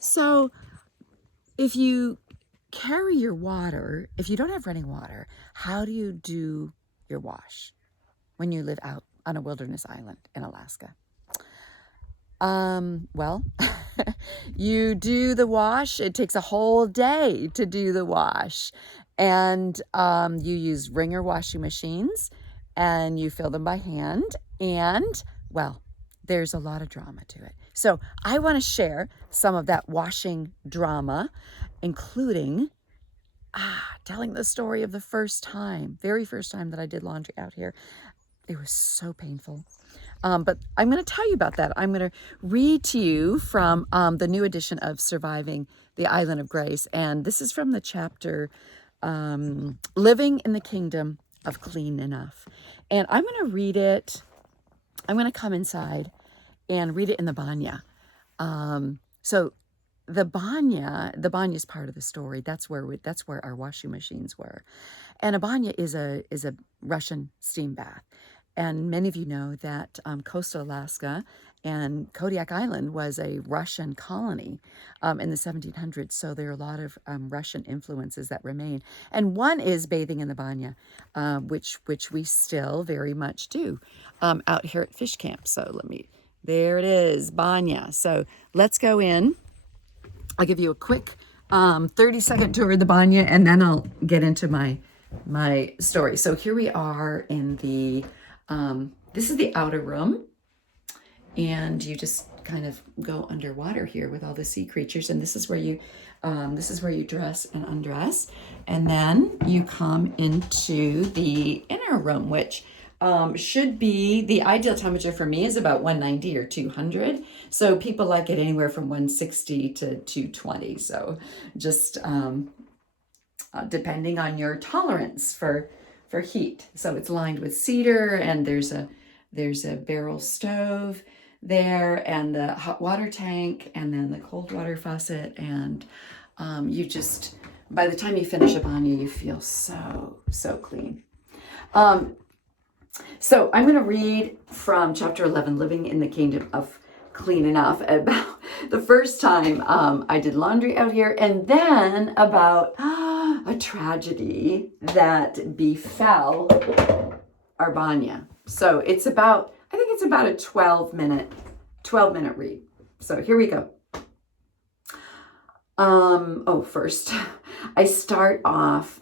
So if you carry your water, if you don't have running water, how do you do your wash when you live out on a wilderness island in Alaska? Well, you do the wash. It takes a whole day to do the wash. And you use wringer washing machines and you fill them by hand. And, well, there's a lot of drama to it. So I want to share some of that washing drama, including telling the story of the very first time that I did laundry out here. It was so painful. But I'm going to tell you about that. I'm going to read to you from the new edition of Surviving the Island of Grace. And this is from the chapter Living in the Kingdom of Clean Enough. And I'm going to read it. I'm going to come inside and read it in the Banya. So the Banya is part of the story. That's where our washing machines were. And a Banya is a Russian steam bath. And many of you know that coastal Alaska and Kodiak Island was a Russian colony in the 1700s. So there are a lot of Russian influences that remain. And one is bathing in the Banya, which we still very much do out here at Fish Camp. So there it is, Banya. So let's go in. I'll give you a quick 30-second tour of the Banya, and then I'll get into my story. So here we are in the this is the outer room, and you just kind of go underwater here with all the sea creatures, and this is where you dress and undress, and then you come into the inner room, which should be the ideal temperature for me is about 190 or 200. So people like it anywhere from 160 to 220. So just depending on your tolerance for heat. So it's lined with cedar, and there's a barrel stove there, and the hot water tank, and then the cold water faucet, and you just, by the time you finish a Banya, you feel so clean. So I'm going to read from chapter 11, Living in the Kingdom of Clean Enough, about the first time I did laundry out here, and then about a tragedy that befell our Banya. So I think it's about a 12-minute read. So here we go. First, I start off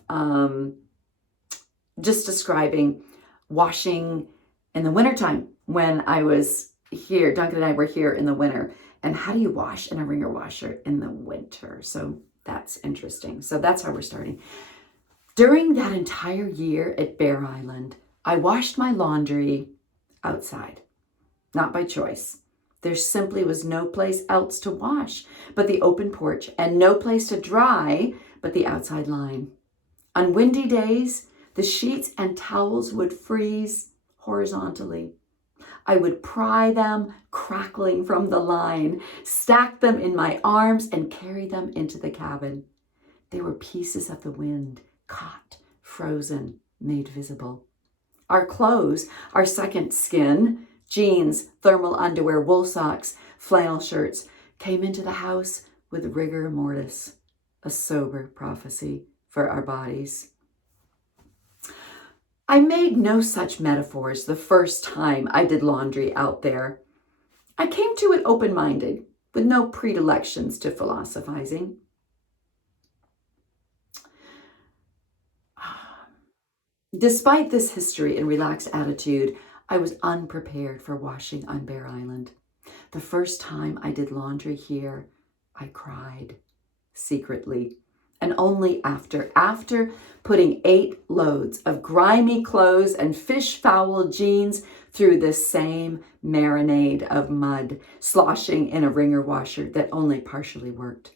just describing washing in the wintertime when I was here. Duncan and I were here in the winter. And how do you wash in a wringer washer in the winter? So that's interesting. So that's how we're starting. During that entire year at Bear Island, I washed my laundry outside, not by choice. There simply was no place else to wash but the open porch, and no place to dry but the outside line. On windy days, the sheets and towels would freeze horizontally. I would pry them, crackling from the line, stack them in my arms, and carry them into the cabin. They were pieces of the wind, caught, frozen, made visible. Our clothes, our second skin, jeans, thermal underwear, wool socks, flannel shirts, came into the house with rigor mortis, a sober prophecy for our bodies. I made no such metaphors the first time I did laundry out there. I came to it open-minded, with no predilections to philosophizing. Despite this history and relaxed attitude, I was unprepared for washing on Bear Island. The first time I did laundry here, I cried secretly. And only after putting 8 loads of grimy clothes and fish-foul jeans through the same marinade of mud, sloshing in a wringer washer that only partially worked.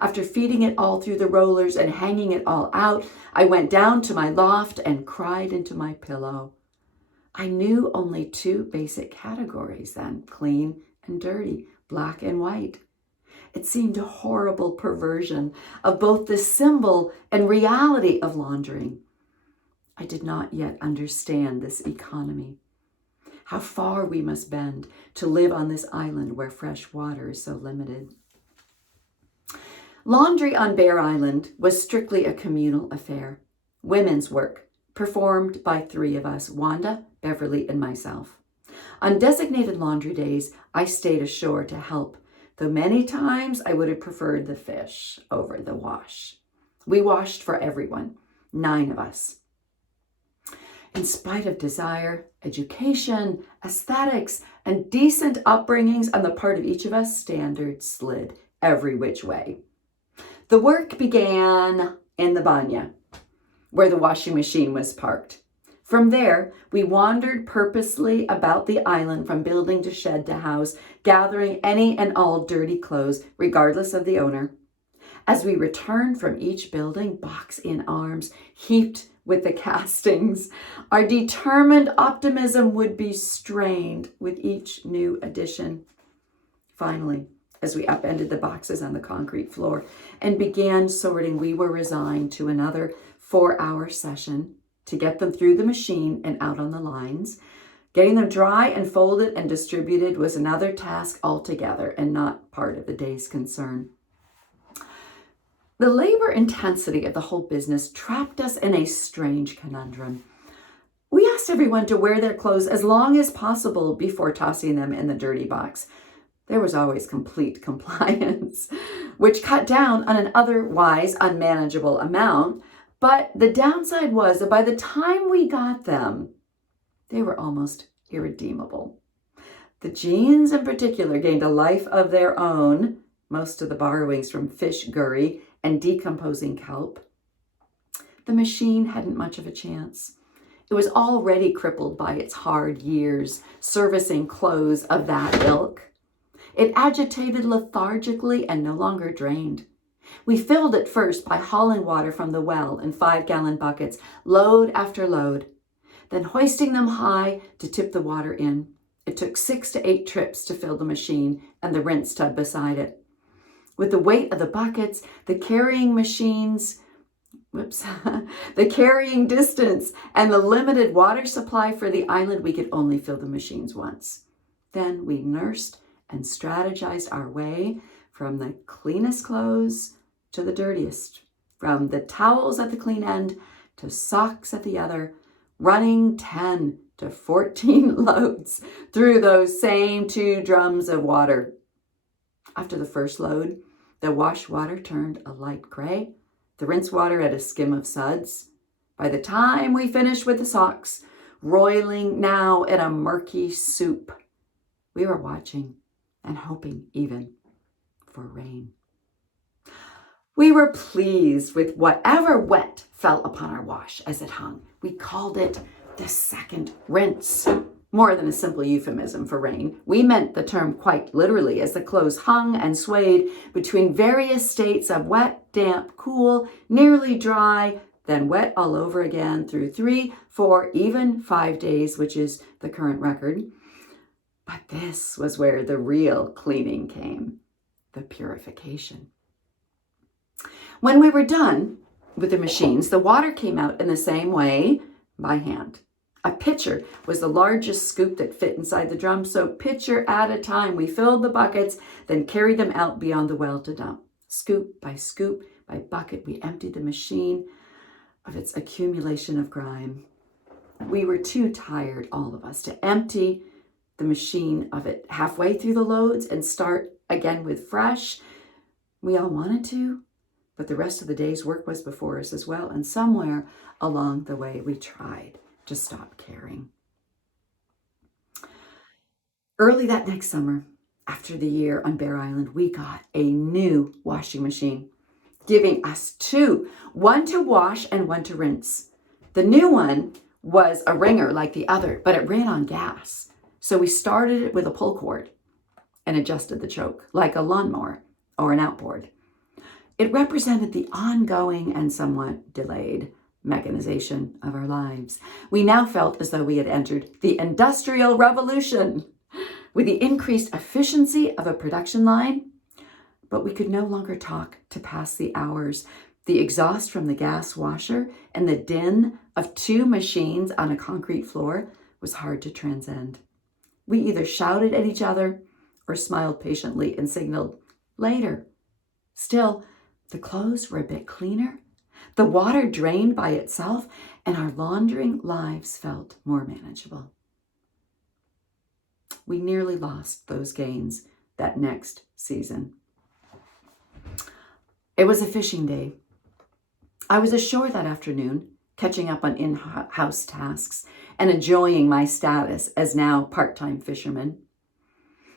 After feeding it all through the rollers and hanging it all out, I went down to my loft and cried into my pillow. I knew only 2 basic categories then, clean and dirty, black and white. It seemed a horrible perversion of both the symbol and reality of laundering. I did not yet understand this economy, how far we must bend to live on this island where fresh water is so limited. Laundry on Bear Island was strictly a communal affair. Women's work, performed by 3 of us, Wanda, Beverly, and myself. On designated laundry days, I stayed ashore to help, though many times I would have preferred the fish over the wash. We washed for everyone, 9 of us. In spite of desire, education, aesthetics, and decent upbringings on the part of each of us, standards slid every which way. The work began in the Banya, where the washing machine was parked. From there, we wandered purposely about the island from building to shed to house, gathering any and all dirty clothes, regardless of the owner. As we returned from each building, box in arms, heaped with the castings, our determined optimism would be strained with each new addition. Finally, as we upended the boxes on the concrete floor and began sorting, we were resigned to another 4-hour session to get them through the machine and out on the lines. Getting them dry and folded and distributed was another task altogether and not part of the day's concern. The labor intensity of the whole business trapped us in a strange conundrum. We asked everyone to wear their clothes as long as possible before tossing them in the dirty box. There was always complete compliance, which cut down on an otherwise unmanageable amount. But the downside was that by the time we got them, they were almost irredeemable. The jeans in particular gained a life of their own, most of the borrowings from fish gurry and decomposing kelp. The machine hadn't much of a chance. It was already crippled by its hard years servicing clothes of that ilk. It agitated lethargically and no longer drained. We filled it first by hauling water from the well in 5-gallon buckets, load after load, then hoisting them high to tip the water in. It took 6 to 8 trips to fill the machine and the rinse tub beside it. With the weight of the buckets, the carrying distance, and the limited water supply for the island, we could only fill the machines once. Then we nursed and strategized our way from the cleanest clothes to the dirtiest, from the towels at the clean end to socks at the other, running 10 to 14 loads through those same 2 drums of water. After the first load, the wash water turned a light gray, the rinse water at a skim of suds. By the time we finished with the socks, roiling now in a murky soup, we were watching and hoping even for rain. We were pleased with whatever wet fell upon our wash as it hung. We called it the second rinse. More than a simple euphemism for rain, we meant the term quite literally, as the clothes hung and swayed between various states of wet, damp, cool, nearly dry, then wet all over again through 3, 4, even 5 days, which is the current record. But this was where the real cleaning came, the purification. When we were done with the machines, the water came out in the same way, by hand. A pitcher was the largest scoop that fit inside the drum, so pitcher at a time, we filled the buckets, then carried them out beyond the well to dump. Scoop by bucket, we emptied the machine of its accumulation of grime. We were too tired, all of us, to empty the machine of it halfway through the loads and start again with fresh. We all wanted to, but the rest of the day's work was before us as well, and somewhere along the way we tried to stop caring. Early that next summer, after the year on Bear Island, we got a new washing machine, giving us 2, one to wash and one to rinse. The new one was a ringer like the other, but it ran on gas. So we started it with a pull cord and adjusted the choke like a lawnmower or an outboard. It represented the ongoing and somewhat delayed mechanization of our lives. We now felt as though we had entered the Industrial Revolution with the increased efficiency of a production line, but we could no longer talk to pass the hours. The exhaust from the gas washer and the din of 2 machines on a concrete floor was hard to transcend. We either shouted at each other or smiled patiently and signaled later. Still, The clothes were a bit cleaner, the water drained by itself, and our laundering lives felt more manageable. We nearly lost those gains that next season. It was a fishing day. I was ashore that afternoon, catching up on in-house tasks and enjoying my status as now part-time fisherman.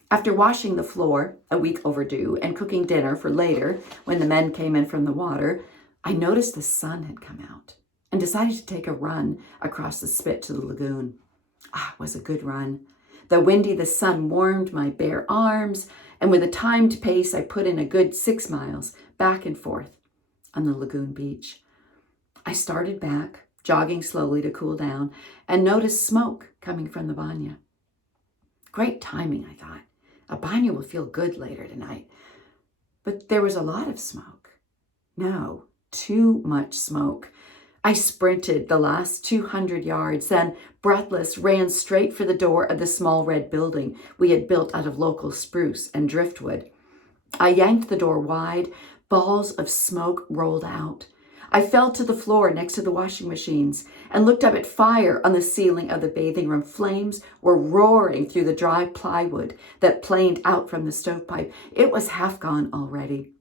After washing the floor, a week overdue, and cooking dinner for later when the men came in from the water, I noticed the sun had come out and decided to take a run across the spit to the lagoon. It was a good run. Though windy, the sun warmed my bare arms, and with a timed pace, I put in a good 6 miles back and forth on the lagoon beach. I started back, jogging slowly to cool down, and noticed smoke coming from the Banya. Great timing, I thought. A Banya will feel good later tonight. But there was a lot of smoke. No, too much smoke. I sprinted the last 200 yards, then, breathless, ran straight for the door of the small red building we had built out of local spruce and driftwood. I yanked the door wide. Balls of smoke rolled out. I fell to the floor next to the washing machines and looked up at fire on the ceiling of the bathing room. Flames were roaring through the dry plywood that planed out from the stovepipe. It was half gone already.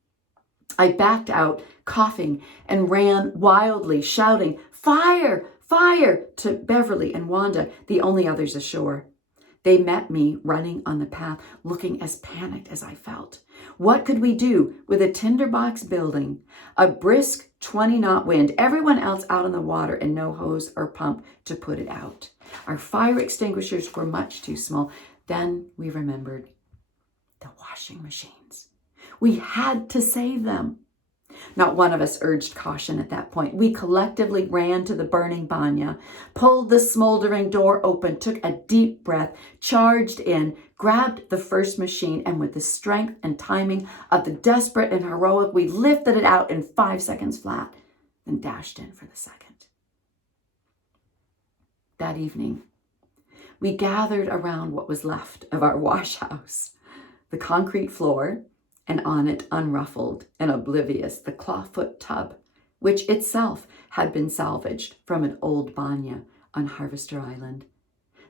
I backed out, coughing, and ran wildly, shouting, "Fire! Fire!" to Beverly and Wanda, the only others ashore. They met me running on the path, looking as panicked as I felt. What could we do with a tinderbox building, a brisk 20-knot wind, everyone else out on the water, and no hose or pump to put it out? Our fire extinguishers were much too small. Then we remembered the washing machines. We had to save them. Not one of us urged caution at that point. We collectively ran to the burning Banya, pulled the smoldering door open, took a deep breath, charged in, grabbed the first machine, and with the strength and timing of the desperate and heroic, we lifted it out in 5 seconds flat, then dashed in for the second. That evening, we gathered around what was left of our wash house, the concrete floor, and on it, unruffled and oblivious, the clawfoot tub, which itself had been salvaged from an old Banya on Harvester Island.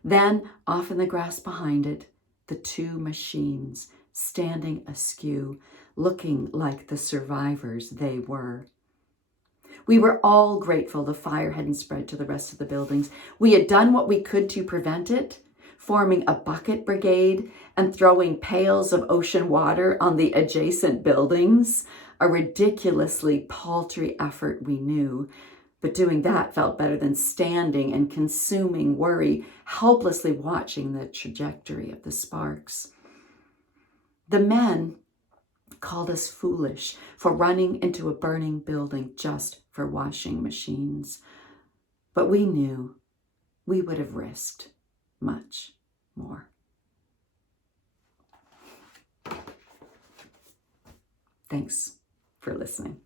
Then, off in the grass behind it, the 2 machines standing askew, looking like the survivors they were. We were all grateful the fire hadn't spread to the rest of the buildings. We had done what we could to prevent it, forming a bucket brigade and throwing pails of ocean water on the adjacent buildings, a ridiculously paltry effort, we knew, but doing that felt better than standing and consuming worry, helplessly watching the trajectory of the sparks. The men called us foolish for running into a burning building just for washing machines, but we knew we would have risked much more. Thanks for listening.